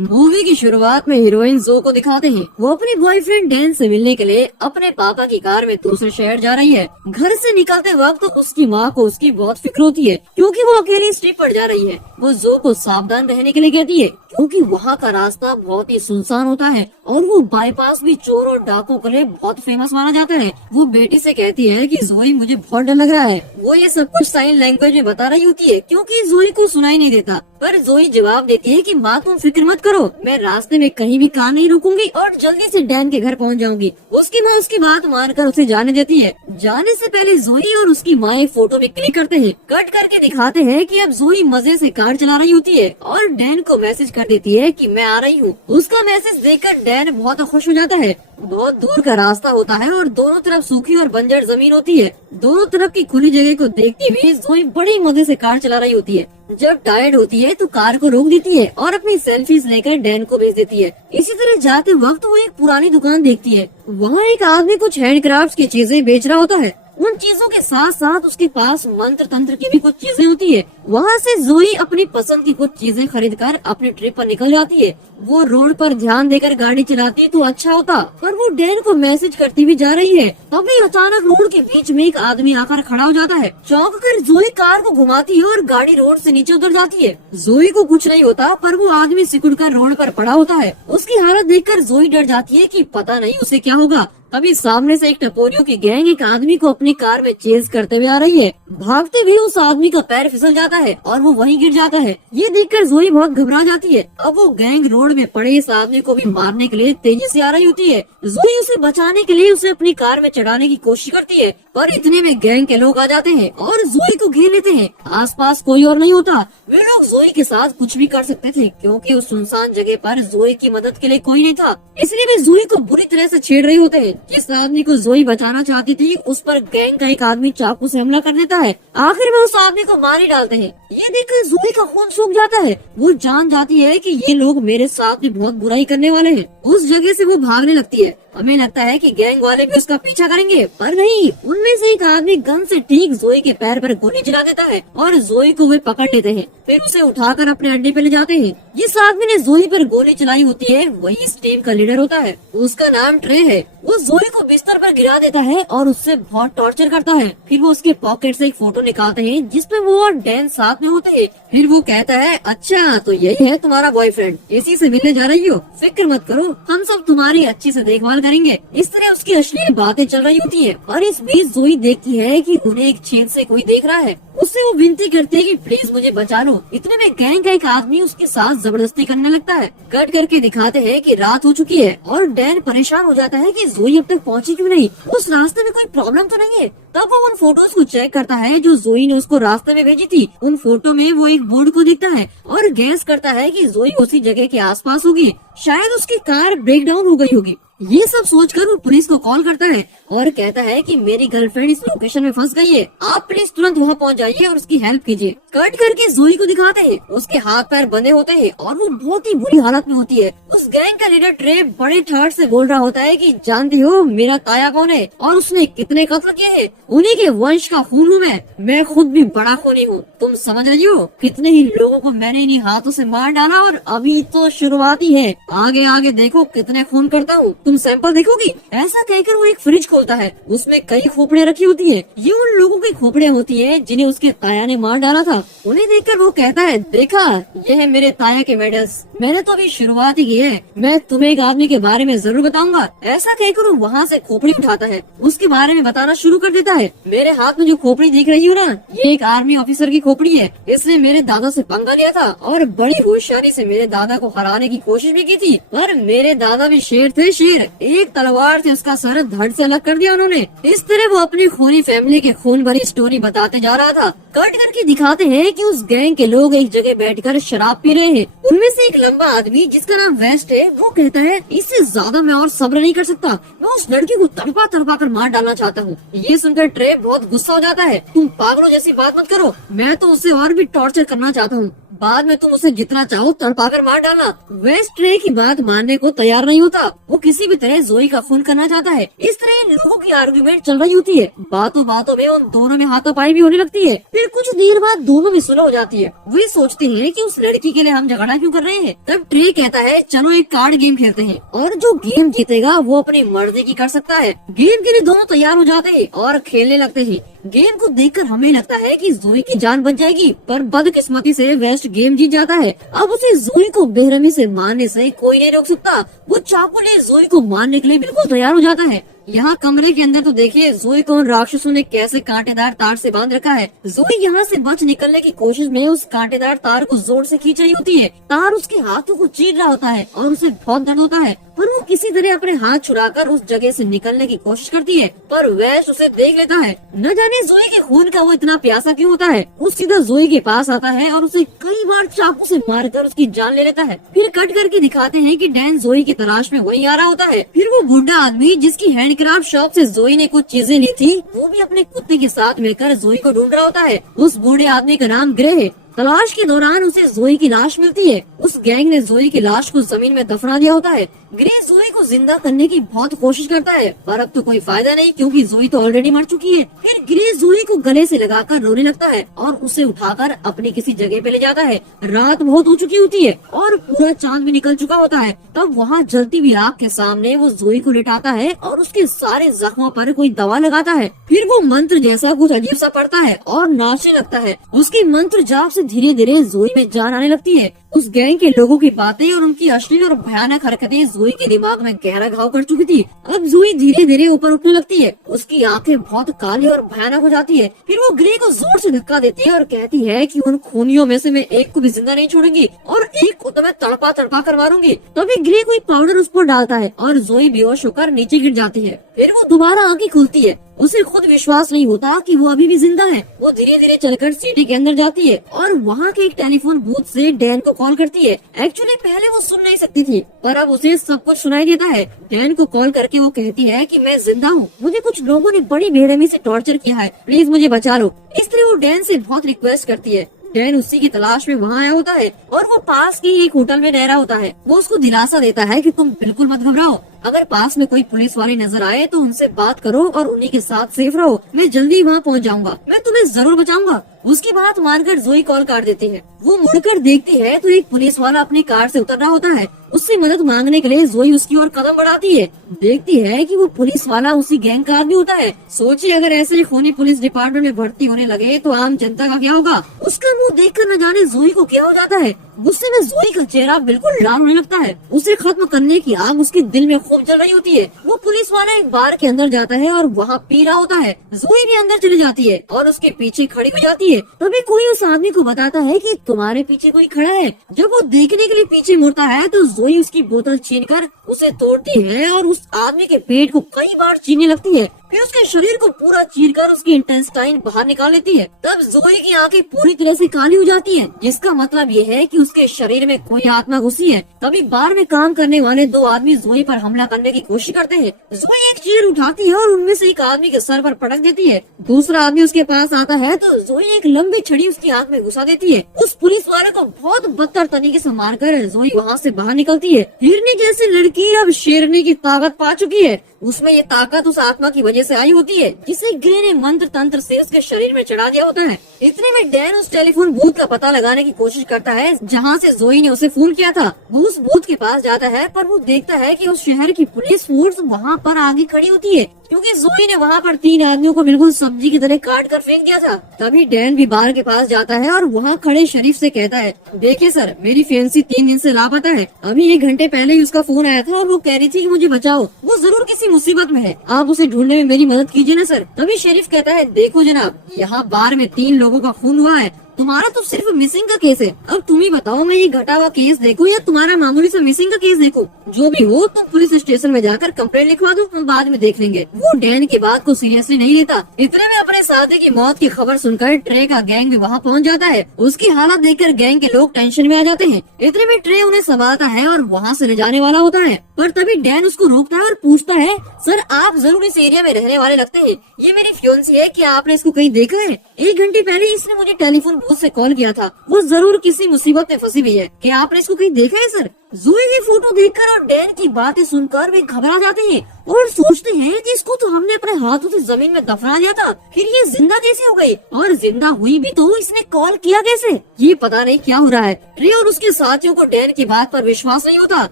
Movie की शुरुआत में हीरोइन जो को दिखाते हैं। वो अपनी बॉयफ्रेंड डैन से मिलने के लिए अपने पापा की कार में दूसरे शहर जा रही है। घर से निकलते वक्त उसकी माँ को उसकी बहुत फिक्र होती है, क्योंकि वो अकेली स्ट्रीट पर जा रही है। वो जो को सावधान रहने के लिए कहती है, क्योंकि वहाँ का रास्ता बहुत ही सुनसान होता है और वो बाईपास भी चोर और डाकुओं के लिए बहुत फेमस माना जाता है। वो बेटी से कहती है कि जोई मुझे बहुत डर लग रहा है। वो ये सब कुछ साइन लैंग्वेज में बता रही होती है, क्योंकि जोई को सुनाई नहीं देता। पर जोई जवाब देती है कि माँ तुम फिक्र मत करो, मैं रास्ते में कहीं भी कार नहीं रुकूंगी और जल्दी से डैन के घर पहुँच जाऊंगी। उसकी माँ उसकी बात मानकर उसे जाने देती है। जाने से पहले जोई और उसकी माँ एक फोटो में क्लिक करते हैं। कट करके दिखाते हैं कि अब जोई मजे से कार चला रही होती है और डैन को मैसेज कर देती है कि मैं आ रही हूँ। उसका मैसेज देखकर डैन बहुत खुश हो जाता है। बहुत दूर का रास्ता होता है और दोनों तरफ सूखी और बंजर जमीन होती है। दोनों तरफ की खुली जगह को देखते हुए जोई बड़ी मजे से कार चला रही होती है। जब टायर्ड होती है तो कार को रोक देती है और अपनी सेल्फीज लेकर डैन को भेज देती है। इसी तरह जाते वक्त वो एक पुरानी दुकान देखती है। वहाँ एक आदमी कुछ हैंडक्राफ्ट की चीजें बेच रहा होता है। उन चीजों के साथ साथ उसके पास मंत्र तंत्र की भी कुछ चीजें होती है। वहाँ से जोई अपनी पसंद की कुछ चीजें खरीद कर अपनी ट्रिप पर निकल जाती है। वो रोड पर ध्यान देकर गाड़ी चलाती तो अच्छा होता, पर वो डैन को मैसेज करती भी जा रही है। तभी अचानक रोड के बीच में एक आदमी आकर खड़ा हो जाता है। चौंक कर जोई कार को घुमाती है और गाड़ी रोड से नीचे उतर जाती है। जोई को कुछ नहीं होता, पर वो आदमी सिकुड़ कर रोड पर पड़ा होता है। उसकी हालत देखकर जोई डर जाती है कि पता नहीं उसे क्या होगा। तभी सामने से एक टपोरियों की गैंग एक आदमी को अपनी कार में चेज करते हुए आ रही है। भागते हुए उस आदमी का पैर फिसल जाता है और वो वहीं गिर जाता है। ये देखकर जोई बहुत घबरा जाती है। अब वो गैंग रोड में पड़े इस आदमी को भी मारने के लिए तेजी से आ रही होती है। जोई उसे बचाने के लिए उसे अपनी कार में चढ़ाने की कोशिश करती है, पर इतने में गैंग के लोग आ जाते हैं और जोई को घेर लेते हैं। आसपास कोई और नहीं होता। वे लोग जोई के साथ कुछ भी कर सकते थे, क्योंकि उस सुनसान जगह पर जोई की मदद के लिए कोई नहीं था। इसलिए वे जोई को बुरी तरह से छेड़ रहे होते हैं। जिस आदमी को जोई बचाना चाहती थी उस पर गैंग का एक आदमी चाकू से हमला कर देता है। आखिर में उस आदमी को मार ही डालते हैं। ये देखकर जोई का खून सूख जाता है। वो जान जाती है कि ये लोग मेरे साथ भी बहुत बुराई करने वाले हैं। उस जगह से वो भागने लगती है। हमें लगता है कि गैंग वाले भी उसका पीछा करेंगे, पर नहीं। उनमें से एक आदमी गन से ठीक जोई के पैर पर गोली चला देता है और जोई को वे पकड़ लेते हैं। फिर उसे उठाकर अपने अड्डे पे ले जाते हैं। जिस आदमी ने जोई पर गोली चलाई होती है वही इस टीम का लीडर होता है। उसका नाम ट्रे है। वो जोई को बिस्तर पर गिरा देता है और उससे बहुत टॉर्चर करता है। फिर वो उसके पॉकेट से एक फोटो निकालते हैं जिसमें वो और डैन साथ में होते हैं। फिर वो कहता है, अच्छा तो यही है तुम्हारा बॉयफ्रेंड, इसी से मिलने जा रही हो, फिक्र मत करो, हम सब तुम्हारी अच्छी से देखभाल करेंगे। इस तरह उसकी अश्लील बातें चल रही होती है और इस बीच जोई देखती है कि उन्हें एक छेद से कोई देख रहा है। उससे वो विनती करती है कि प्लीज मुझे बचा लो। इतने में गैंग का एक आदमी उसके साथ जबरदस्ती करने लगता है। कट करके दिखाते हैं कि रात हो चुकी है और डैन परेशान हो जाता है कि जोई अब तक पहुंची क्यों नहीं, उस रास्ते में कोई प्रॉब्लम तो नहीं है। तब वो उन फोटोज को चेक करता है जो जोई ने उसको रास्ते में भेजी थी। उन फोटो में वो एक बोर्ड को देखता है और गैस करता है कि जोई उसी जगह के आसपास होगी। शायद उसकी कार ब्रेक डाउन हो गई होगी। ये सब सोचकर वो पुलिस को कॉल करता है और कहता है कि मेरी गर्लफ्रेंड इस लोकेशन में फंस गई है, आप प्लीज तुरंत वहाँ पहुँच जाइए और उसकी हेल्प कीजिए। कट करके जोई को दिखाते हैं। उसके हाथ पैर बंधे होते हैं और वो बहुत ही बुरी हालत में होती है। उस गैंग का लीडर ट्रे बड़े ठाठ से बोल रहा होता है कि जानती हो मेरा ताया कौन है और उसने कितने कत्ल किए हैं, उन्हीं के वंश का खून हूँ मैं खुद भी बड़ा खूनी हूँ। तुम समझ रही हो कितने ही लोगों को मैंने इन्हीं हाथों से मार डाला और अभी तो शुरुआत ही है, आगे आगे देखो कितने खून करता हूँ, तुम सैंपल देखोगी। ऐसा कहकर वो एक फ्रिज खोलता है। उसमें कई खोपड़ियाँ रखी होती है। ये उन लोगों की खोपड़ियाँ होती है जिन्हें उसके ताया ने मार डाला था। उन्हें देखकर वो कहता है, देखा ये है मेरे ताया के मेडल्स, मैंने तो अभी शुरुआत ही की है, मैं तुम्हें एक आदमी के बारे में जरूर बताऊंगा। ऐसा कहकर वो वहाँ से खोपड़ी उठाता है, उसके बारे में बताना शुरू कर देता है। मेरे हाथ में जो खोपड़ी दिख रही हो ना, ये एक आर्मी ऑफिसर की खोपड़ी है। इसने मेरे दादा से पंगा लिया था और बड़ी होशियारी से मेरे दादा को हराने की कोशिश भी की थी, पर मेरे दादा भी शेर थे, शेर। एक तलवार से उसका सर धड़ से अलग कर दिया उन्होंने। इस तरह वो अपनी खूनी फैमिली के खून भरी स्टोरी बताते जा रहा था। कट करके दिखाते हैं कि उस गैंग के लोग एक जगह बैठकर शराब पी रहे हैं। उनमें से एक लंबा आदमी जिसका नाम वेस्ट है, वो कहता है, इससे ज्यादा मैं और सब्र नहीं कर सकता, मैं उस लड़की को तड़पा तड़पा कर मार डालना चाहता हूँ। ये सुनकर ट्रे बहुत गुस्सा हो जाता है। तुम पागलों जैसी बात मत करो, मैं तो उसे और भी टॉर्चर करना चाहता हूँ। बाद में तुम उसे जितना चाहो तड़पा कर मार डालना। वेस्ट ट्रे की बात मानने को तैयार नहीं होता। वो किसी भी तरह जोई का खून करना चाहता है। इस तरह इन लोगों की आर्गुमेंट चल रही होती है। बातों बातों में उन दोनों में हाथापाई भी होने लगती है। फिर कुछ देर बाद दोनों में सुलह हो जाती है। वे सोचते हैं कि उस लड़की के लिए हम झगड़ा क्यों कर रहे हैं। तब ट्रे कहता है चलो एक कार्ड गेम खेलते हैं और जो गेम जीतेगा वो अपनी मर्जी की कर सकता है। गेम के लिए दोनों तैयार हो जाते हैं और खेलने लगते हैं। गेम को देखकर हमें लगता है कि जोई की जान बच जाएगी, पर बदकिस्मती से वेस्ट गेम जीत जाता है। अब उसे जोई को बेरहमी से मारने से कोई नहीं रोक सकता। वो चाकू ले जोई को मारने के लिए बिल्कुल तैयार हो जाता है। यहाँ कमरे के अंदर तो देखिए जोई को उन राक्षसों ने कैसे कांटेदार तार से बांध रखा है। जोई यहाँ से बच निकलने की कोशिश में उस कांटेदार तार को जोर से खींच रही होती है। तार उसके हाथों को चीर रहा होता है और उसे बहुत दर्द होता है, पर वो किसी तरह अपने हाथ छुड़ाकर उस जगह से निकलने की कोशिश करती है। पर वैश उसे देख लेता है। न जाने जोई के खून का वो इतना प्यासा क्यों होता है। वो सीधा जोई के पास आता है और उसे कई बार चाकू से मारकर उसकी जान ले लेता है। फिर कट करके दिखाते हैं कि डैन जोई की तलाश में वहीं आ रहा होता है। फिर वो बुढ़ा आदमी जिसकी हैंडक्राफ्ट शॉप से जोई ने कुछ चीजें ली थी, वो भी अपने कुत्ते के साथ मिलकर जोई को ढूंढ रहा होता है। उस बूढ़े आदमी का नाम ग्रे है। तलाश के दौरान उसे जोई की लाश मिलती है। उस गैंग ने जोई की लाश को जमीन में दफना दिया होता है। ग्रे जोई को जिंदा करने की बहुत कोशिश करता है, पर अब तो कोई फायदा नहीं क्योंकि जोई तो ऑलरेडी मर चुकी है। फिर ग्रे जोई को गले से लगाकर रोने लगता है और उसे उठाकर अपनी किसी जगह पे ले जाता है। रात बहुत हो चुकी होती है और पूरा चांद भी निकल चुका होता है। तब वहाँ जलती हुई आग के सामने वो जोई को लिटाता है और उसके सारे जख्मों पर कोई दवा लगाता है। फिर वो मंत्र जैसा कुछ अजीब सा पढ़ता है और नाचने लगता है। उसकी मंत्र जाप से धीरे धीरे जोई में जान आने लगती है। उस गैंग के लोगों की बातें और उनकी अश्लील और भयानक हरकतें जोई के दिमाग में गहरा घाव कर चुकी थी। अब जोई धीरे धीरे ऊपर उठने लगती है। उसकी आंखें बहुत काली और भयानक हो जाती है। फिर वो ग्रे को जोर से धक्का देती है और कहती है कि उन खूनियों में से मैं एक को भी जिंदा नहीं छोड़ूंगी और एक को तो मैं तड़पा तड़पा कर मारूंगी। तभी ग्रे कोई पाउडर उस पर डालता है और जोई बेहोश होकर नीचे गिर जाती है। फिर वो दोबारा आंखें खुलती है। उसे खुद विश्वास नहीं होता कि वो अभी भी जिंदा है। वो धीरे धीरे चलकर सिटी के अंदर जाती है और वहाँ के एक टेलीफोन बूथ से डैन को कॉल करती है। एक्चुअली पहले वो सुन नहीं सकती थी, पर अब उसे सब कुछ सुनाई देता है। डैन को कॉल करके वो कहती है कि मैं जिंदा हूँ, मुझे कुछ लोगों ने बड़ी बेरहमी से टॉर्चर किया है, प्लीज मुझे बचा लो। इसलिए वो डैन से बहुत रिक्वेस्ट करती है। डैन उसी की तलाश में वहाँ आया होता है और वो पास के ही एक होटल में रह रहा होता है। वो उसको दिलासा देता है कि तुम बिल्कुल मत घबराओ, अगर पास में कोई पुलिस वाले नजर आए तो उनसे बात करो और उन्हीं के साथ सेफ रहो। मैं जल्दी वहाँ पहुँच जाऊंगा, मैं तुम्हें जरूर बचाऊंगा। उसकी बात मानकर जोई कॉल काट देती है। वो मुड़कर देखती है तो एक पुलिस वाला अपनी कार से उतर रहा होता है। उससे मदद मांगने के लिए जोई उसकी ओर कदम बढ़ाती है। देखती है कि वो पुलिस वाला उसी गैंग का आदमी होता है। सोचिए अगर ऐसे ही खूनी पुलिस डिपार्टमेंट में भर्ती होने लगे तो आम जनता का क्या होगा। उसका मुंह देखकर न जाने जोई को क्या हो जाता है। गुस्से में जोई का चेहरा बिल्कुल लाल होने लगता है। उसे खत्म करने की आग उसके दिल में खूब जल रही होती है। वो पुलिस वाला एक बार के अंदर जाता है और वहाँ पी रहा होता है। जोई भी अंदर चली जाती है और उसके पीछे खड़ी हो जाती है। तभी कोई उस आदमी को बताता है कि तुम्हारे पीछे कोई खड़ा है। जब वो देखने के लिए पीछे मुड़ता है तो जोई उसकी बोतल छीनकर उसे तोड़ती है और उस आदमी के पेट को कई बार छीनने लगती है। फिर उसके शरीर को पूरा चीरकर उसकी इंटेस्टाइन बाहर निकाल लेती है। तब जोई की आंखें पूरी तरह से काली हो जाती हैं, जिसका मतलब ये है कि उसके शरीर में कोई आत्मा घुसी है। तभी बार में काम करने वाले दो आदमी जोई पर हमला करने की कोशिश करते हैं। जोई एक चीर उठाती है और उनमें से एक आदमी के सर पर पटक देती है। दूसरा आदमी उसके पास आता है तो जोई एक लंबी छड़ी उसकी आंख में घुसा देती है। उस पुलिस वाले को बहुत बदतर तरीके से मारकर जोई वहाँ से बाहर निकलती है। हिरनी जैसी लड़की अब शेरनी की ताकत पा चुकी है। उसमें ये ताकत उस आत्मा की वजह से आई होती है जिसे ग्रे ने मंत्र तंत्र से उसके शरीर में चढ़ा दिया होता है। इतने में डैन उस टेलीफोन बूथ का पता लगाने की कोशिश करता है जहाँ से जोई ने उसे फोन किया था। वो उस बूथ के पास जाता है पर वो देखता है कि उस शहर की पुलिस फोर्स वहाँ पर आगे खड़ी होती है, क्योंकि जोई ने वहाँ पर 3 आदमियों को बिल्कुल सब्जी की तरह काट कर फेंक दिया था। तभी डैन भी बार के पास जाता है और वहाँ खड़े शरीफ से कहता है, देखिए सर, मेरी फैंसी 3 दिन से लापता है। अभी 1 घंटे पहले ही उसका फोन आया था और वो कह रही थी कि मुझे बचाओ, वो जरूर किसी मुसीबत में है, आप उसे ढूंढने में मेरी मदद कीजिए ना सर। तभी शरीफ कहता है, देखो जनाब, यहाँ बार में 3 लोगों का खून हुआ है, तुम्हारा तो सिर्फ मिसिंग का केस है। अब तुम ही बताओ, मैं ये घटा हुआ केस देखूं या तुम्हारा मामूली सा मिसिंग का केस देखूं? जो भी हो तुम पुलिस स्टेशन में जाकर कंप्लेंट लिखवा दो, हम बाद में देख लेंगे। वो डैन की बात को सीरियसली नहीं लेता। इतने में अपने अपने साथी की मौत की खबर सुनकर ट्रे का गैंग भी वहाँ पहुँच जाता है। उसकी हालत देखकर गैंग के लोग टेंशन में आ जाते हैं। इतने में ट्रे उन्हें संभालता है और वहाँ से ले जाने वाला होता है, पर तभी डैन उसको रोकता है और पूछता है, सर आप जरूर इस एरिया में रहने वाले लगते हैं। ये मेरी फियोंसी है, क्या आपने इसको कहीं देखा है? 1 घंटे पहले इसने मुझे टेलीफोन बूथ से कॉल किया था। वो जरूर किसी मुसीबत में फंसी हुई है। क्या आपने इसको कहीं देखा है सर? जोई की फोटो देखकर और डैन की बातें सुनकर वे घबरा जाते हैं और सोचते हैं कि इसको तो हमने अपने हाथों से जमीन में दफना दिया था, फिर ये जिंदा कैसे हो गई? और जिंदा हुई भी तो इसने कॉल किया कैसे? ये पता नहीं क्या हो रहा है। ट्रे और उसके साथियों को डैन की बात पर विश्वास नहीं होता।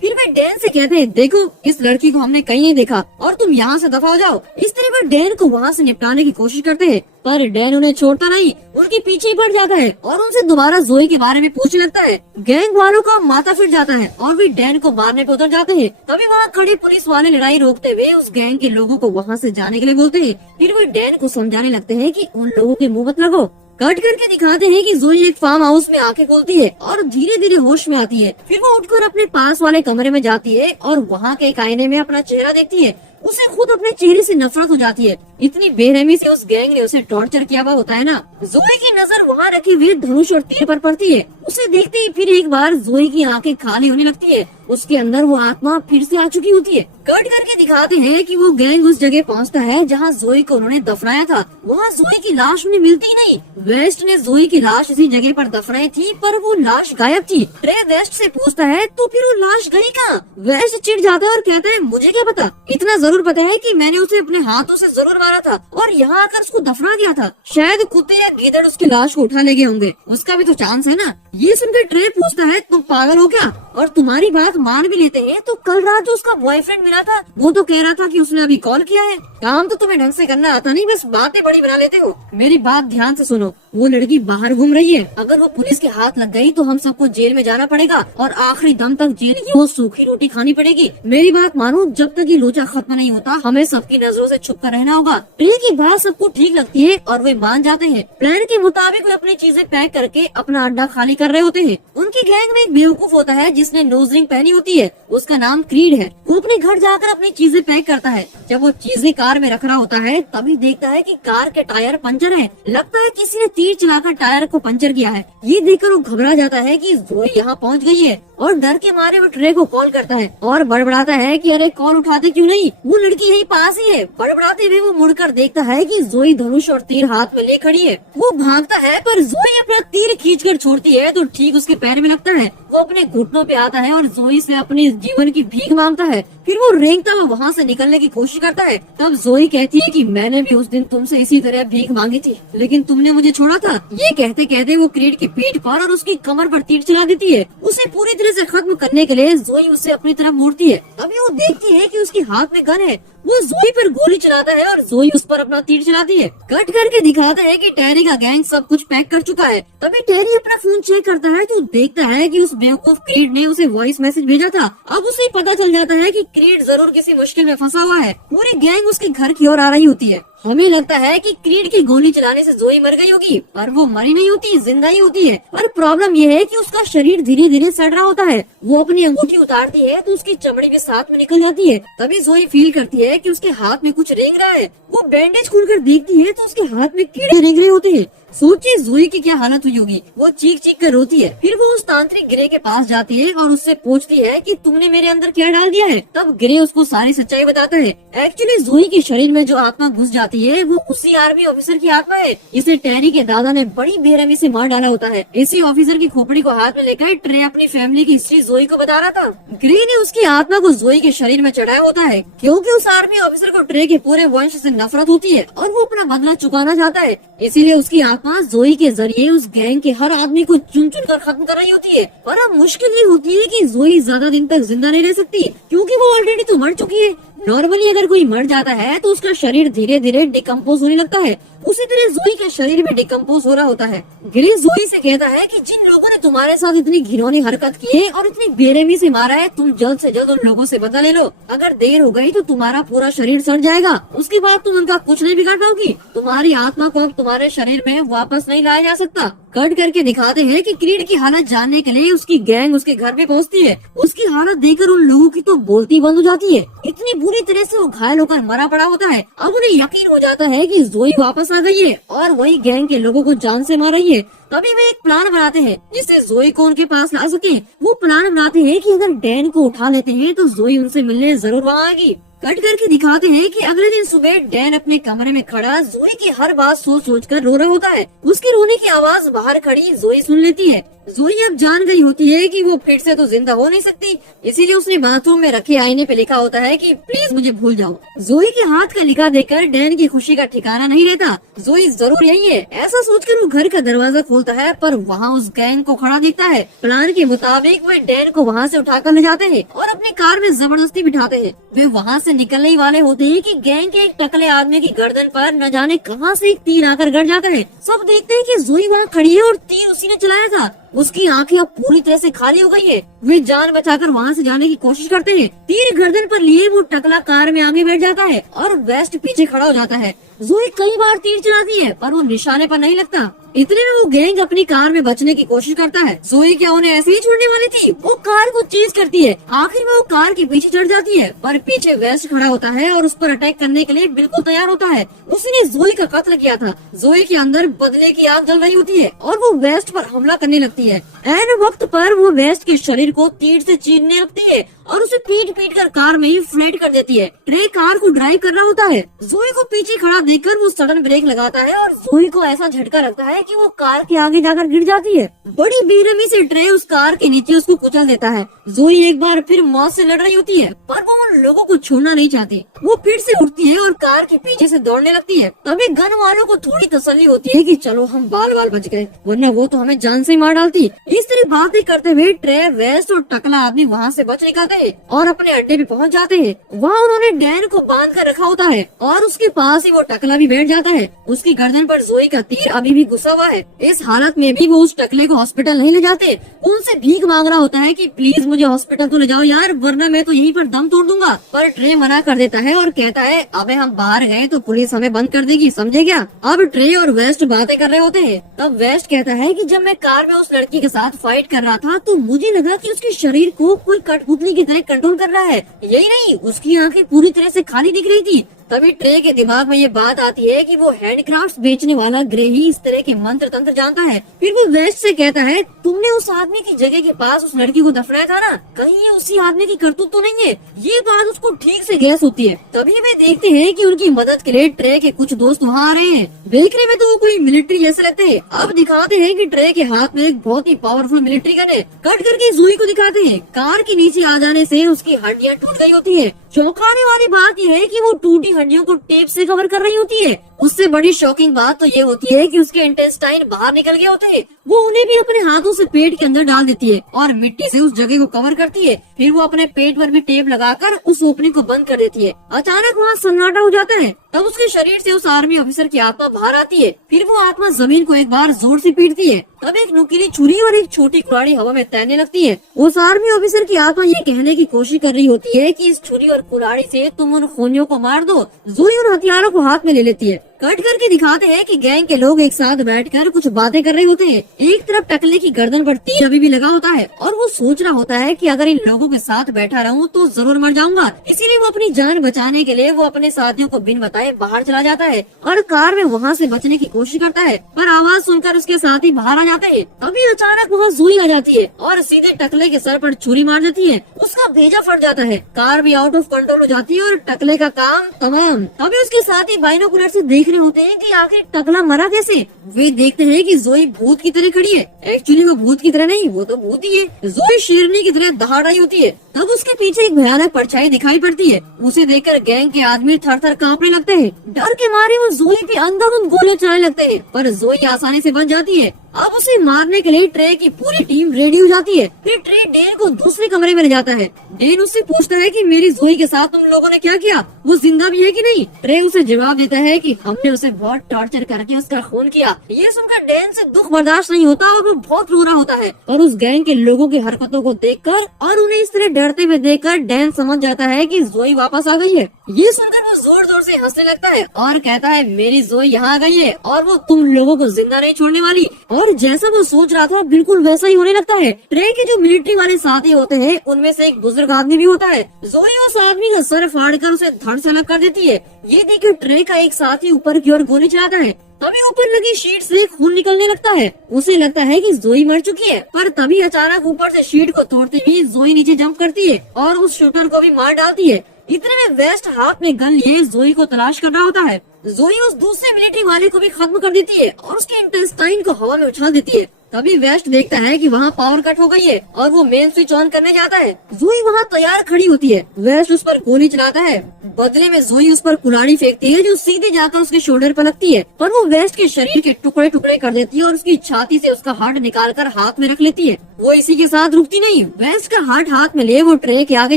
फिर वे डैन से कहते हैं, देखो इस लड़की को हमने कहीं नहीं देखा और तुम यहाँ से दफा हो जाओ। इस तरह वे डैन को वहाँ से निपटाने की कोशिश करते हैं, पर डैन उन्हें छोड़ता नहीं, उनके पीछे ही पड़ जाता है और उनसे दोबारा जोई के बारे में पूछने लगता है। गैंग वालों का माथा फिर जाता है और वे डैन को मारने पे उतर जाते हैं। तभी वहाँ खड़ी पुलिस वाले लड़ाई रोकते हुए उस गैंग के लोगों को वहाँ से जाने के लिए बोलते हैं। फिर वे डैन को समझाने लगते हैं कि उन लोगों के मुंह मत लगो। कट करके दिखाते हैं कि जोई एक फार्म हाउस में आंखें खोलती है और धीरे धीरे होश में आती है। फिर वो उठकर अपने पास वाले कमरे में जाती है और वहाँ के एक आईने में अपना चेहरा देखती है। उसे खुद अपने चेहरे से नफरत हो जाती है। इतनी बेरहमी से उस गैंग ने उसे टॉर्चर किया हुआ होता है ना। जोई की नजर वहाँ रखी हुई धनुष और तीर पर पड़ती है। उसे देखते ही फिर एक बार जोई की आंखें खाली होने लगती है। उसके अंदर वो आत्मा फिर से आ चुकी होती है। कट करके दिखाते हैं कि वो गैंग उस जगह पहुंचता है जहां जोई को उन्होंने दफनाया था। वहां जोई की लाश उन्हें मिलती ही नहीं। वेस्ट ने जोई की लाश इसी जगह पर दफनाई थी, पर वो लाश गायब थी। ट्रे वेस्ट से पूछता है, तो फिर वो लाश गई कहाँ? वेस्ट चिढ़ जाता है और कहता है, मुझे क्या पता, इतना जरूर पता है कि मैंने उसे अपने हाथों से जरूर मारा था और यहाँ आकर उसको दफना दिया था। शायद कुत्ते या गीदड़ उसकी लाश को उठा ले गए होंगे, उसका भी तो चांस है ना। ये सुनकर ट्रे पूछता है, तुम पागल हो क्या? और तुम्हारी बात मान भी लेते हैं तो कल रात जो उसका बॉयफ्रेंड मिला था वो तो कह रहा था कि उसने अभी कॉल किया है। काम तो तुम्हें ढंग से करना आता नहीं, बस बातें बड़ी बना लेते हो। मेरी बात ध्यान से सुनो, वो लड़की बाहर घूम रही है। अगर वो पुलिस के हाथ लग गई तो हम सबको जेल में जाना पड़ेगा और आखिरी दम तक जेल की वो सूखी रोटी खानी पड़ेगी। मेरी बात मानो, जब तक ये लोचा खत्म नहीं होता हमें सबकी नजरों से छुप कर रहना होगा। ट्रे की बात सबको ठीक लगती है और वे मान जाते हैं। प्लान के मुताबिक वे अपनी चीजें पैक करके अपना अड्डा खाली कर रहे होते हैं। उनकी गैंग में एक बेवकूफ होता है जिसने नोज रिंग पहनी होती है। उसका नाम क्रीड है। वो अपने घर जाकर अपनी चीजें पैक करता है। जब वो चीजें कार में रख रहा होता है तभी देखता है कि कार के टायर पंचर हैं। लगता है किसी ने तीर चलाकर टायर को पंचर किया है। ये देखकर वो घबरा जाता है कि जोई यहाँ पहुँच गई है और डर के मारे वो ट्रे को कॉल करता है और बड़बड़ाता है कि अरे कॉल उठाते क्यों नहीं, वो लड़की यही पास ही है। बड़बड़ाते हुए वो मुड़कर देखता है कि जोई धनुष और तीर हाथ में ले खड़ी है। वो भागता है पर जोई अपना तीर खींचकर छोड़ती है तो ठीक उसके पैर में लगता है। वो अपने घुटनों पे आता है और जोई से अपने जीवन की भीख मांगता है। फिर वो रेंगता हुआ वहाँ से निकलने की कोशिश करता है। तब जोई कहती है कि मैंने भी उस दिन तुमसे इसी तरह भीख मांगी थी, लेकिन तुमने मुझे छोड़ा था। ये कहते कहते वो क्रीड की पीठ पर और उसकी कमर पर तीर चला देती है। उसे पूरी तरह से खत्म करने के लिए जोई उसे अपनी तरफ मोड़ती है। तभी वो देखती है कि उसके हाथ में गन है। वो जोई पर गोली चलाता है और जोई उस पर अपना तीर चलाती है। कट करके दिखाता है कि टेरी का गैंग सब कुछ पैक कर चुका है। तभी टेरी अपना फोन चेक करता है तो देखता है कि उस बेवकूफ क्रीड ने उसे वॉइस मैसेज भेजा था। अब उसे पता चल जाता है कि क्रीड जरूर किसी मुश्किल में फंसा हुआ है। पूरी गैंग उसके घर की ओर आ रही होती है। हमें लगता है कि क्रीड की गोली चलाने से जोई मर गई होगी, पर वो मरी नहीं होती, जिंदा ही होती है। पर प्रॉब्लम ये है कि उसका शरीर धीरे धीरे सड़ रहा होता है। वो अपनी अंगूठी उतारती है तो उसकी चमड़ी भी साथ में निकल जाती है। तभी जोई फील करती है कि उसके हाथ में कुछ रेंग रहा है। वो बैंडेज खोलकर देखती है तो उसके हाथ में कीड़े रेंग रहे होते हैं। सोचिए जोई की क्या हालत हुई होगी। वो चीख चीख कर रोती है। फिर वो उस तांत्रिक ग्रे के पास जाती है और उससे पूछती है कि तुमने मेरे अंदर क्या डाल दिया है। तब ग्रे उसको सारी सच्चाई बताता है। एक्चुअली जोई के शरीर में जो आत्मा घुस जाती है वो उसी आर्मी ऑफिसर की आत्मा है। इसे टेरी के दादा ने बड़ी बेरहमी से मार डाला होता है। इसी ऑफिसर की खोपड़ी को हाथ में लेकर ट्रे अपनी फैमिली की हिस्ट्री जोई को बता रहा था। ग्रे ने उसकी आत्मा को जोई के शरीर में चढ़ाया होता है क्योंकि उस आर्मी ऑफिसर को ट्रे के पूरे वंश से नफरत होती है और वो अपना बदला चुकाना चाहता है। इसीलिए उसकी आत्मा जोई के जरिए उस गैंग के हर आदमी को चुन चुन कर खत्म कर रही होती है। पर अब मुश्किल ये होती है कि जोई ज्यादा दिन तक जिंदा नहीं रह सकती क्योंकि वो ऑलरेडी तो मर चुकी है। नॉर्मली अगर कोई मर जाता है तो उसका शरीर धीरे धीरे डिकम्पोज होने लगता है। उसी तरह जोई का शरीर भी डिकम्पोज हो रहा होता है। ग्रे जोई से कहता है कि जिन लोगों ने तुम्हारे साथ इतनी घिनौनी हरकत की है और इतनी बेरहमी से मारा है, तुम जल्द से जल्द उन लोगों से बदला ले लो। अगर देर हो गई तो तुम्हारा पूरा शरीर सड़ जाएगा। उसके बाद तुम उनका कुछ नहीं बिगाड़ पाओगी। तुम्हारी आत्मा को अब तुम्हारे शरीर में वापस नहीं लाया जा सकता। कट करके दिखाते हैं कि क्रीड की हालत जानने के लिए उसकी गैंग उसके घर पे पहुंचती है। उसकी हालत देखकर उन लोगों की तो बोलती बंद हो जाती है। इतनी बुरी तरह से वो घायल होकर मरा पड़ा होता है। अब उन्हें यकीन हो जाता है कि जोई वापस आ गई है और वही गैंग के लोगों को जान से मार रही है। तभी वे एक प्लान बनाते हैं जिससे जोई को उनके पास ला सके। वो प्लान बनाते हैं कि अगर डैन को उठा लेते हैं तो जोई उनसे मिलने जरूर वहाँ आएगी। कट करके दिखाते हैं कि अगले दिन सुबह डैन अपने कमरे में खड़ा जोई की हर बात सोच सोच कर रो रहा होता है। उसकी रोने की आवाज बाहर खड़ी जोई सुन लेती है। जोई अब जान गई होती है कि वो फिर से तो जिंदा हो नहीं सकती, इसीलिए उसने बाथरूम में रखे आईने पे लिखा होता है कि प्लीज मुझे भूल जाओ। जोई के हाथ का लिखा देखकर डैन की खुशी का ठिकाना नहीं रहता। जोई जरूर यही है ऐसा सोचकर वो घर का दरवाजा खोलता है, पर वहाँ उस गैंग को खड़ा देखता है। प्लान के मुताबिक वे डैन को वहाँ से उठाकर ले जाते हैं और अपनी कार में जबरदस्ती बिठाते हैं। वे वहाँ से निकलने ही वाले होते हैं कि गैंग के एक टकले आदमी की गर्दन पर न जाने कहां से एक तीर आकर गड़ जाता है। सब देखते हैं कि जोई वहाँ खड़ी है और तीर उसी ने चलाया था। उसकी आंखें अब पूरी तरह से खाली हो गई है। वे जान बचाकर वहाँ से जाने की कोशिश करते हैं। तीर गर्दन पर लिए वो टकला कार में आगे बैठ जाता है और वेस्ट पीछे खड़ा हो जाता है। जोई कई बार तीर चलाती है पर वो निशाने पर नहीं लगता। इतने में वो गैंग अपनी कार में बचने की कोशिश करता है। जोई क्या उन्हें ऐसे ही छोड़ने वाली थी? वो कार को चीज करती है। आखिर में वो कार के पीछे चढ़ जाती है, पर पीछे वेस्ट खड़ा होता है और उस पर अटैक करने के लिए बिल्कुल तैयार होता है। उसने जोई का कत्ल किया था। जोई के अंदर बदले की आग जल रही होती है और वो वेस्ट पर हमला करने लगती है। ऐन वक्त पर वो वेस्ट के शरीर को तीर से चीरने लगती है और उसे पीट पीट कर कार में ही फ्लैट कर देती है। ट्रे कार को ड्राइव कर रहा होता है। जोई को पीछे खड़ा देखकर वो सडन ब्रेक लगाता है और जोई को ऐसा झटका लगता है कि वो कार के आगे जाकर गिर जाती है। बड़ी बेरहमी से ट्रे उस कार के नीचे उसको कुचल देता है। जोई एक बार फिर मौत से लड़ रही होती है, पर वो उन लोगों को छोड़ना नहीं चाहती। वो फिर से उठती है और कार के पीछे से दौड़ने लगती है। तभी गन वालों को थोड़ी तसल्ली होती है कि चलो हम बाल बाल बच गए, वरना वो तो हमें जान से मार डालती। इस तरह बातें करते हुए ट्रे, वेस्ट और टकला आदमी वहाँ से बच निकलते हैं और अपने अड्डे पे पहुँच जाते हैं। वहाँ उन्होंने डैन को बांध कर रखा होता है और उसके पास ही वो टकला भी बैठ जाता है। उसकी गर्दन पर जोई का तीर अभी भी घुसा हुआ है। इस हालत में भी वो उस टकले को हॉस्पिटल नहीं ले जाते। उनसे भीख मांग रहा होता है कि प्लीज मुझे हॉस्पिटल तो ले जाओ यार, वरना मैं तो यहीं पर दम तोड़ दूंगा। पर ट्रे मना कर देता है और कहता है अबे हम बाहर गए तो पुलिस हमें बंद कर देगी, समझे क्या? अब ट्रे और वेस्ट बातें कर रहे होते हैं। तब वेस्ट कहता है कि जब मैं कार में उस लड़की के साथ फाइट कर रहा था तो मुझे लगा कि उसके शरीर को कोई कठपुतली की तरह कंट्रोल कर रहा है। यही नहीं, उसकी आंखें पूरी तरह से खाली दिख रही थी। तभी ट्रे के दिमाग में ये बात आती है कि वो हैंडक्राफ्ट्स बेचने वाला ग्रे ही इस तरह के मंत्र तंत्र जानता है। फिर वो वेस्ट से कहता है तुमने उस आदमी की जगह के पास उस लड़की को दफनाया था ना, कहीं ये उसी आदमी की करतूत तो नहीं है? ये बात उसको ठीक से गैस होती है। तभी वे देखते हैं कि उनकी मदद के लिए ट्रे के कुछ दोस्त वहाँ आ रहे हैं। देखने में तो वो कोई मिलिट्री जैसे लगते हैं। अब दिखाते हैं कि ट्रे के हाथ में एक बहुत ही पावरफुल मिलिट्री गन है। कट करके जोई को दिखाते हैं। कार के नीचे आ जाने से उसकी हड्डियाँ टूट गई होती है। चौंकाने वाली बात यह है कि वो टूटी हड्डियों को टेप से कवर कर रही होती है। उससे बड़ी शॉकिंग बात तो ये होती है कि उसके इंटेस्टाइन बाहर निकल गए होते हैं। वो उन्हें भी अपने हाथों से पेट के अंदर डाल देती है और मिट्टी से उस जगह को कवर करती है। फिर वो अपने पेट पर भी टेप लगाकर उस ओपनिंग को बंद कर देती है। अचानक वहाँ सन्नाटा हो जाता है। तब उसके शरीर से उस आर्मी ऑफिसर की आत्मा बाहर आती है। फिर वो आत्मा जमीन को एक बार जोर से पीटती है। तब एक नुकीली छुरी और एक छोटी कुल्हाड़ी हवा में तैरने लगती है। उस आर्मी ऑफिसर की आत्मा ये कहने की कोशिश कर रही होती है कि इस छुरी और कुल्हाड़ी से तुम उन खूनियों को मार दो। जोई उन हथियारों को हाथ में ले लेती है। कट करके दिखाते हैं कि गैंग के लोग एक साथ बैठकर कुछ बातें कर रहे होते हैं। एक तरफ टकले की गर्दन पर तीर अभी भी लगा होता है और वो सोच रहा होता है कि अगर इन लोगों के साथ बैठा रहूं तो जरूर मर जाऊंगा। इसीलिए वो अपनी जान बचाने के लिए वो अपने साथियों को बिन बताए बाहर चला जाता है और कार में वहाँ से बचने की कोशिश करता है, पर आवाज सुनकर उसके साथी बाहर आ जाते हैं। तभी अचानक वहाँ जोई आ जाती है और सीधे टकले के सर पर छुरी मार देती है। उसका भेजा फट जाता है। कार भी आउट ऑफ कंट्रोल हो जाती है और टकले का काम तमाम। तभी उसके साथी बाइनोकुलर से देख रहे होते हैं कि आखिर टकला मरा कैसे। वे देखते हैं कि जोई भूत की तरह खड़ी है। एक्चुअली वो भूत की तरह नहीं, वो तो भूत ही है। जोई शेरनी की तरह दहाड़ रही होती है। तब उसके पीछे एक भयानक परछाई दिखाई पड़ती है। उसे देखकर गैंग के आदमी थर थर कांपने लगते हैं। डर के मारे वो जोई पे अंधाधुंध गोले चलाने लगते हैं, पर जोई आसानी से बच जाती है। अब उसे मारने के लिए ट्रे की पूरी टीम रेडी हो जाती है। फिर ट्रे डेन को दूसरे कमरे में ले जाता है। डेन उससे पूछता है कि मेरी जोई के साथ तुम लोगों ने क्या किया, वो जिंदा भी है कि नहीं? ट्रे उसे जवाब देता है कि हमने उसे बहुत टॉर्चर करके उसका खून किया। ये सुनकर डेन से दुख बर्दाश्त नहीं होता और वो बहुत रो रहा होता है। और उस गैंग के लोगों की हरकतों को देखकर और उन्हें इस तरह तैरते हुए देखकर डैन समझ जाता है कि जोई वापस आ गई है। ये सुनकर वो जोर जोर से हंसने लगता है और कहता है मेरी जोई यहाँ आ गई है और वो तुम लोगों को जिंदा नहीं छोड़ने वाली। और जैसा वो सोच रहा था बिल्कुल वैसा ही होने लगता है। ट्रे के जो मिलिट्री वाले साथी होते हैं उनमें से एक बुजुर्ग आदमी भी होता है। जोई उस आदमी का सर फाड़ कर उसे धड़ से अलग कर देती है। ये देखकर ट्रे का एक साथी ऊपर की ओर गोली चलाता है। तभी ऊपर लगी शीट से खून निकलने लगता है। उसे लगता है कि जोई मर चुकी है, पर तभी अचानक ऊपर से शीट को तोड़ते हुए जोई नीचे जंप करती है और उस शूटर को भी मार डालती है। इतने में वेस्ट हाथ में गन लिए जोई को तलाश कर रहा होता है। जोई उस दूसरे मिलिट्री वाले को भी खत्म कर देती है और उसके इंटेस्टाइन को हवा में उछाल देती है। तभी वेस्ट देखता है कि वहाँ पावर कट हो गई है और वो मेन स्विच ऑन करने जाता है। जोई वहाँ तैयार खड़ी होती है। वेस्ट उस पर गोली चलाता है। बदले में जोई उस पर कुल्हाड़ी फेंकती है जो सीधे जाकर उसके शोल्डर पर लगती है, पर वो वेस्ट के शरीर के टुकड़े टुकड़े कर देती है और उसकी छाती से उसका हार्ट निकालकर हाथ में रख लेती है। वो इसी के साथ रुकती नहीं, वेस्ट का हार्ट हाथ में ले वो ट्रे के आगे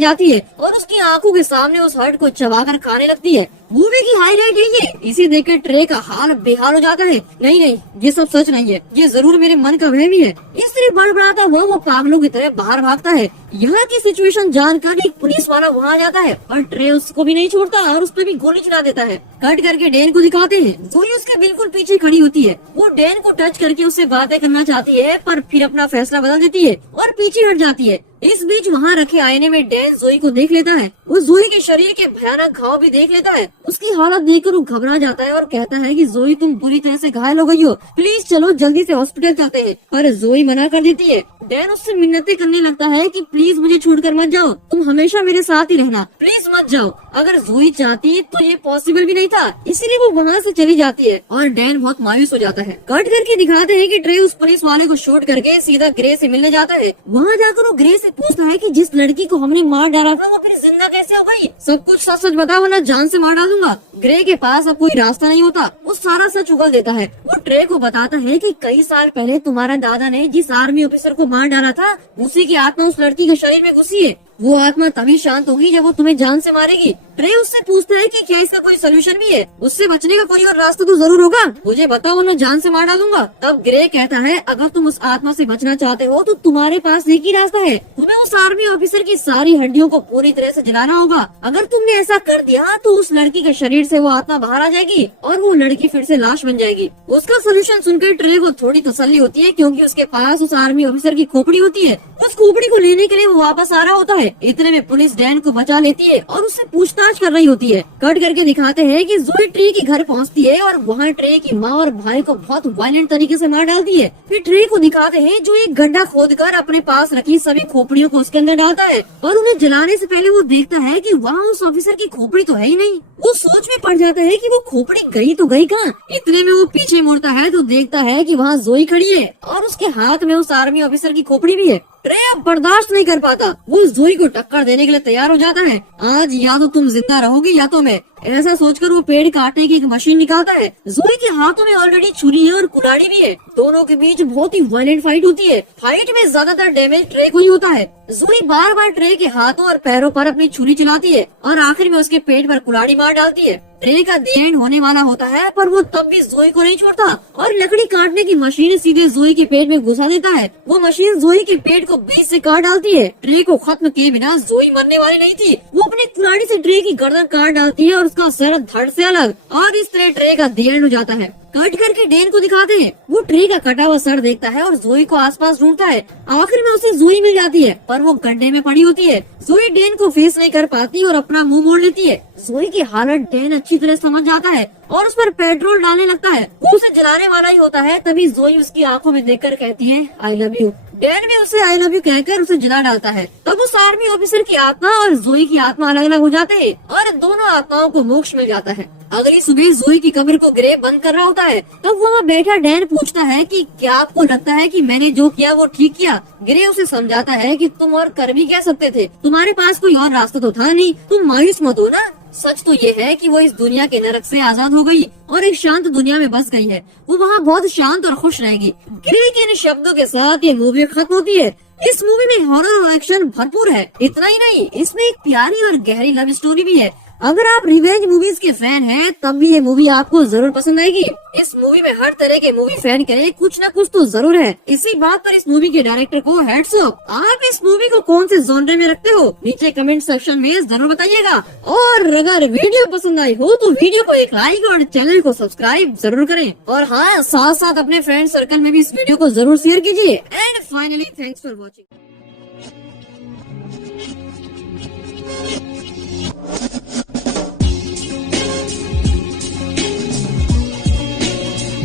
जाती है और उसकी आंखों के सामने उस हार्ट को चबाकर खाने लगती है। मूवी की हाईलाइट यही है। इसे देखकर ट्रे का हाल बेहाल हो जाता है। नहीं नहीं, ये सब सच नहीं है, ये जरूर मेरे मन का वहम ही है। इस तरह बड़बड़ाता हुआ वो पागलों की तरह बाहर भागता है। यहाँ की सिचुएशन जानकर एक पुलिस वाला वहाँ जाता है और ट्रे उसको भी नहीं छोड़ता और उस पर भी गोली चला देता है। कट करके डैन को दिखाते हैं। जोई उसके बिल्कुल पीछे खड़ी होती है। वो डैन को टच करके उससे बातें करना चाहती है, पर फिर अपना फैसला बदल देती है और पीछे हट जाती है। इस बीच वहाँ रखे आईने में डैन जोई को देख लेता है। वो जोई के शरीर के भयानक घाव भी देख लेता है। उसकी हालत देखकर वो घबरा जाता है और कहता है कि जोई तुम बुरी तरह से घायल हो गई हो, प्लीज चलो जल्दी से हॉस्पिटल चलते हैं। पर जोई मना कर देती है। डैन उससे मिन्नतें करने लगता है कि प्लीज मुझे छोड़कर मत जाओ, तुम हमेशा मेरे साथ ही रहना, प्लीज मत जाओ। अगर जोई चाहती तो ये पॉसिबल भी नहीं था, इसीलिए वो वहाँ से चली जाती है और डैन बहुत मायूस हो जाता है। कट करके दिखाते हैं कि ट्रे उस पुलिस वाले को शूट करके सीधा ग्रे से मिलने जाता है। वहाँ जाकर वो ग्रे से पूछता है कि जिस लड़की को हमने मार डाला था वो फिर जिंदा कैसे हो गई? सब कुछ सच सच बताओ वरना जान से मार डालूंगा। ग्रे के पास अब कोई रास्ता नहीं होता, वो सारा सच उगल देता है। वो ट्रे को बताता है कि कई साल पहले तुम्हारा दादा ने जिस आर्मी ऑफिसर को मार डाला था उसी की आत्मा उस लड़की के शरीर में घुसी है। वो आत्मा तभी शांत होगी जब वो तुम्हें जान से मारेगी। ट्रे उससे पूछता है कि क्या इसका कोई सोल्यूशन भी है, उससे बचने का कोई और रास्ता तो जरूर होगा, मुझे बताओ वरना जान से मार डालूंगा। तब ग्रे कहता है अगर तुम उस आत्मा से बचना चाहते हो तो तुम्हारे पास एक ही रास्ता है, तुम्हें उस आर्मी ऑफिसर की सारी हड्डियों को पूरी तरह से जलाना होगा। अगर तुमने ऐसा कर दिया तो उस लड़की के शरीर से वो आत्मा बाहर आ जाएगी और वो लड़की फिर से लाश बन जाएगी। उसका सोल्यूशन सुनकर ट्रे को थोड़ी तसल्ली होती है क्योंकि उसके पास उस आर्मी ऑफिसर की खोपड़ी होती है। उस खोपड़ी को लेने के लिए वो वापस आ रहा होता है। इतने में पुलिस डैन को बचा लेती है और उससे पूछताछ कर रही होती है। कट करके दिखाते हैं कि जोई ट्रे के घर पहुंचती है और वहाँ ट्रे की माँ और भाई को बहुत वायलेंट तरीके से मार डालती है। फिर ट्रे को दिखाते हैं जो एक गड्ढा खोदकर अपने पास रखी सभी खोपड़ियों को उसके अंदर डालता है और उन्हें जलाने से पहले वो देखता है कि वहाँ उस ऑफिसर की खोपड़ी तो है ही नहीं। वो सोच में पड़ जाता है कि वो खोपड़ी गई तो गई कहाँ। इतने में वो पीछे मुड़ता है तो देखता है कि वहाँ जोई खड़ी है और उसके हाथ में उस आर्मी ऑफिसर की खोपड़ी भी है। ट्रे अब बर्दाश्त नहीं कर पाता, वो जोई को टक्कर देने के लिए तैयार हो जाता है। आज या तो तुम जिंदा रहोगी या तो मैं, ऐसा सोचकर वो पेड़ काटने की एक मशीन निकालता है। जोई के हाथों में ऑलरेडी छुरी है और कुल्हाड़ी भी है। दोनों के बीच बहुत ही वायलेंट फाइट होती है। फाइट में ज्यादातर डैमेज ट्रे को ही होता है। जोई बार बार ट्रे के हाथों और पैरों पर अपनी छुरी चलाती है और आखिर में उसके पेट पर कुल्हाड़ी मार डालती है। ट्रे का द एंड होने वाला होता है पर वो तब भी जोई को नहीं छोड़ता और लकड़ी काटने की मशीन सीधे जोई के पेट में घुसा देता है। वो मशीन जोई के पेट को बीच से काट डालती है। ट्रे को खत्म किए बिना जोई मरने वाली नहीं थी। वो अपनी कुल्हाड़ी से ट्रे की गर्दन काट डालती है और उसका सर धड़ से अलग, और इस तरह ट्रे का द एंड हो जाता है। कट करके डैन को दिखाते हैं। वो ट्रे का कटा हुआ सर देखता है और जोई को आसपास ढूंढता है। आखिर में उसे जोई मिल जाती है पर वो गड्ढे में पड़ी होती है। जोई डैन को फेस नहीं कर पाती और अपना मुंह मोड़ लेती है। जोई की हालत डैन अच्छी तरह समझ जाता है और उस पर पेट्रोल डालने लगता है। वो उसे जलाने वाला ही होता है, तभी जोई उसकी आंखों में देखकर कहती है आई लव यू। डैन भी उसे आई लव यू कहकर उसे जला डालता है। तब उस आर्मी ऑफिसर की आत्मा और जोई की आत्मा अलग अलग हो जाते हैं और दोनों आत्माओं को मोक्ष मिल जाता है। अगली सुबह जोई की कब्र को ग्रे बंद कर रहा होता है। तब वहाँ बैठा डैन पूछता है कि क्या आपको लगता है कि मैंने जो किया वो ठीक किया? ग्रे उसे समझाता है कि तुम और कर भी क्या सकते थे, तुम्हारे पास कोई और रास्ता तो था नहीं, तुम मायूस मत हो ना। सच तो ये है कि वो इस दुनिया के नरक से आजाद हो गई और एक शांत दुनिया में बस गई है। वो वहाँ बहुत शांत और खुश रहेगी। ग्रे के इन शब्दों के साथ ये मूवी खत्म होती है। इस मूवी में हॉरर और एक्शन भरपूर है। इतना ही नहीं, इसमें एक प्यारी और गहरी लव स्टोरी भी है। अगर आप रिवेंज मूवीज के फैन हैं तब भी ये मूवी आपको जरूर पसंद आएगी। इस मूवी में हर तरह के मूवी फैन के लिए कुछ न कुछ तो जरूर है। इसी बात पर इस मूवी के डायरेक्टर को हेड्स ऑफ। आप इस मूवी को कौन से जॉनर में रखते हो नीचे कमेंट सेक्शन में जरूर बताइएगा। और अगर वीडियो पसंद आई हो तो वीडियो को एक लाइक और चैनल को सब्सक्राइब जरूर करें। और हाँ, साथ साथ अपने फ्रेंड सर्कल में भी इस वीडियो को जरूर शेयर कीजिए। And finally thanks for watching.